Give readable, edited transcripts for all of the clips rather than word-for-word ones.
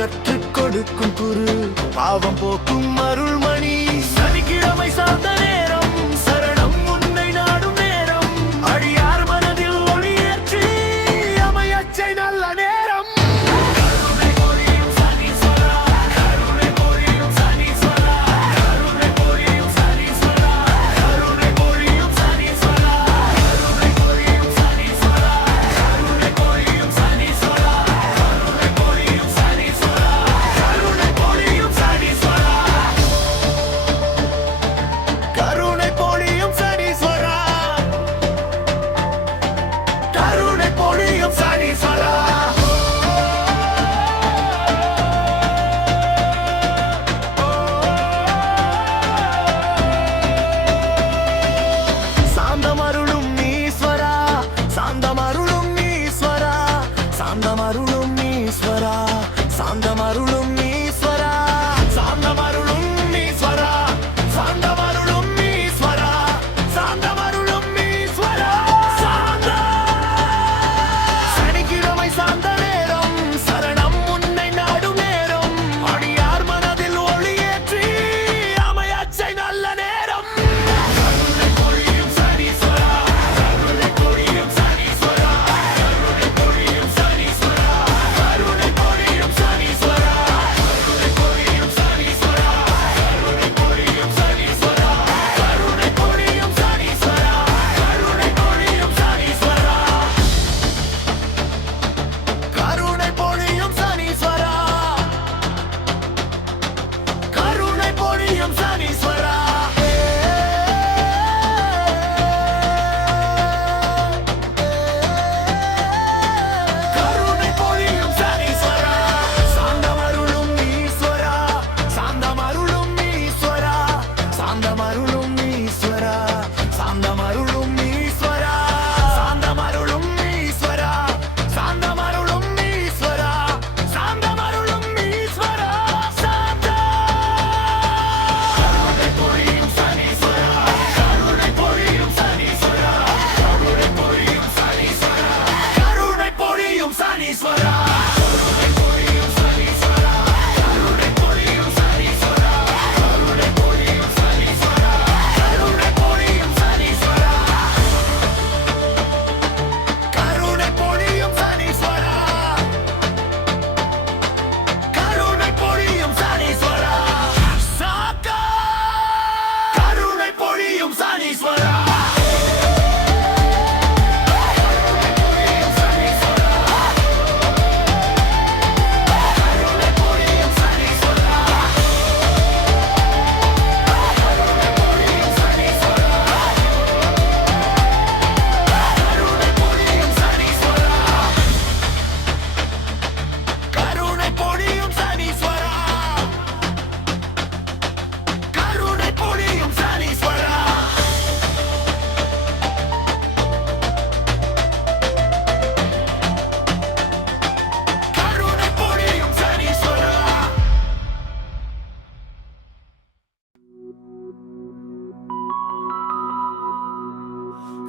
கற்றுக் கொடுக்கும் குரு, பாவம் போக்கும் அருள்மணி. சனிக்கிழமை சார்ந்த நேரம், சரணம் உன்னை நாடும் நேரம், அடியார் மனதில் ஒளியேற்றி அமையச்சை நல்ல நேரம்.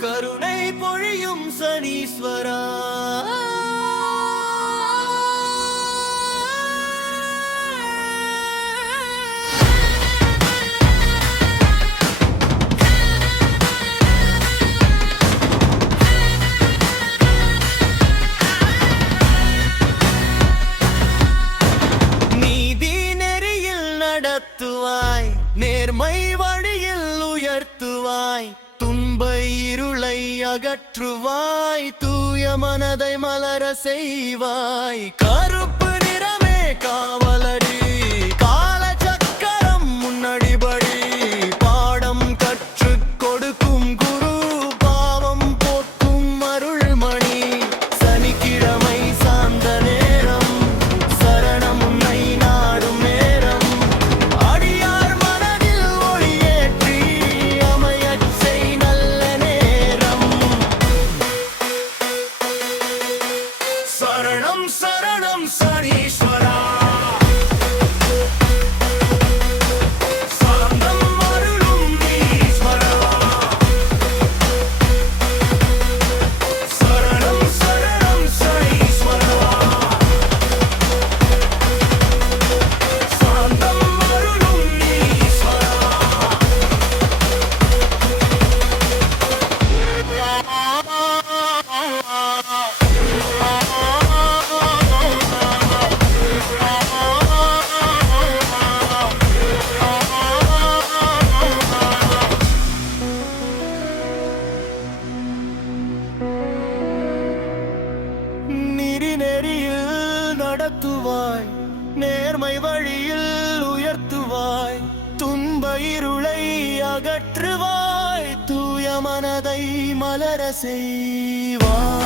கருணை பொழியும் சனீஸ்வரா, நீதி நெறியில் நடத்துவாய், நேர்மை வழியில் உயர்த்துவாய், துன்பை இருளை அகற்றுவாய், தூய மனதை மலர செய்வாய். கருப்பு நிறமே காவலடி, கால சக்கரம் முன்னடிபடி, பாடம் கற்றுக் கொடுக்கும் குரு, பாவம் போக்கும் அருள்மணி. சனிக்கிழமை சார்ந்த நேரம், சரணம் உன்னை நாடும் நேரம், அடியார் மனதில் ஒளியேற்றி அமையச்சை நல்ல நேரம். சரணம் சரணம் சனீஸ்வரா, சாந்தம் அருளும் ஈஸ்வரா. சரணம் சரணம் சனீஸ்வரா. நீதி நெறியில் நடத்துவாய், நேர்மை வழியில் உயர்த்துவாய், துன்ப இருளை அகற்றுவாய், தூய மனதை மலர செய்வாய்.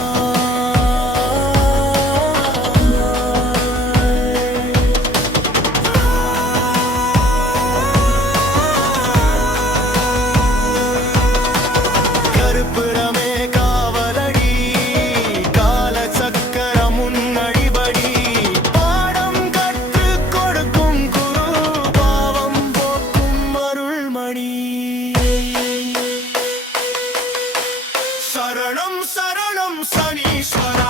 கருப்புறமே காவலடி, கால சக்கரம் முன்னடிபடி, பாடம் கற்றுக் கொடுக்கும் குரு, பாவம் போக்கும் அருள்மணி. சரணம் சரணம் சனீஸ்வரா.